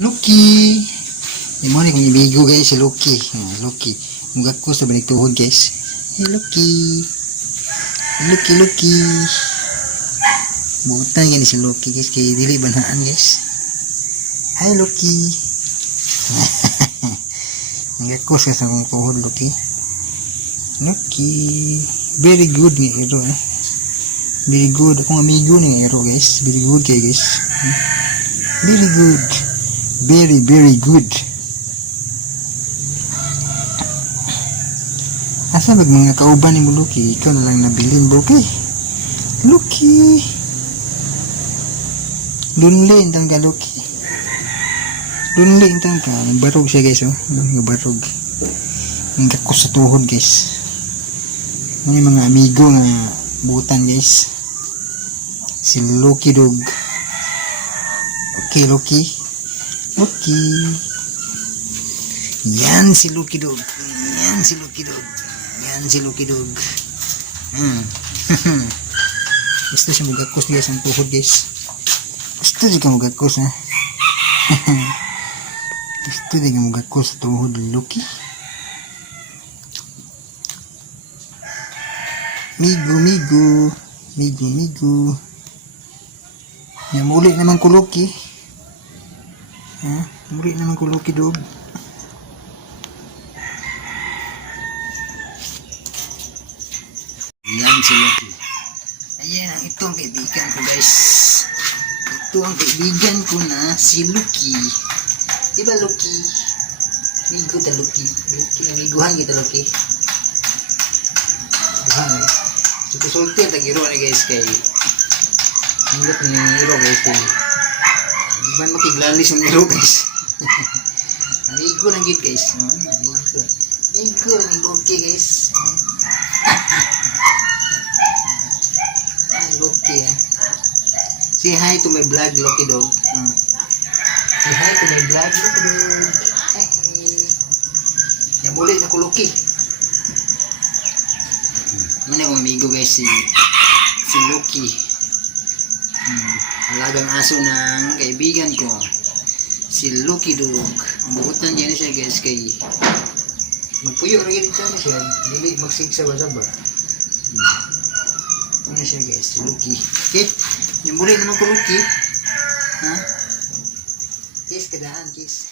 Lucky. Yung mo ni kung ibigo guys si Lucky. Lucky. Mugak ko sa balik tuhod guys. Hey Lucky. Lucky. Butan gani si Lucky guys kay dili banhaan guys. Hi Lucky. Mugak ko sa akong tuhod Lucky. Very good ni ito Very good. Akong amigo ni ito guys. Very good kay guys. Very good. Very good. Asa bag mga kauban ni mo Lucky? Ikaw na lang nabilin bro kay. Lucky. Dunli intang ka Lucky. Dunli intang ka. Nagbarog siya guys oh. Nagbarog. Nagkakos sa tuhod guys. May mga amigo nga butan guys. Si Lucky Dog. Okay Lucky. Yan si Lucky Dog. Gusto siya magakos guys ang tuhod guys. Gusto siya magakos ha. Gusto siya magakos sa tuhod Lucky. Migo. Yan muli naman ko Lucky. Muli naman ko Lucky Dog. Yan si Lucky. Ayan, ito ang kaibigan ko guys. Ito ang kaibigan ko na si Lucky. Diba Lucky? Migo ta Lucky. Namiguhan kita Lucky. Miguhan eh. Sulti tagiro ni guys kay. Hinggat ni Miro guys kay. Di man makiglalis ang Miro guys. Amigo lang gid guys. Amigo ni Lucky guys. Lucky say hi to my vlog Lucky Dog. Say hi to my vlog Lucky Dog. Yan muli na ko Lucky. Ano yung amigo guys si Lucky. Alagang aso ng kaibigan ko si Lucky Dog. Ang bukutan dyan siya guys kay magpuyo rin dito na siya. Dili magsigsaba-saba. Ano siya guys, Lucky. Okay, yung muli naman ko Lucky. Kiss, kadaan kiss.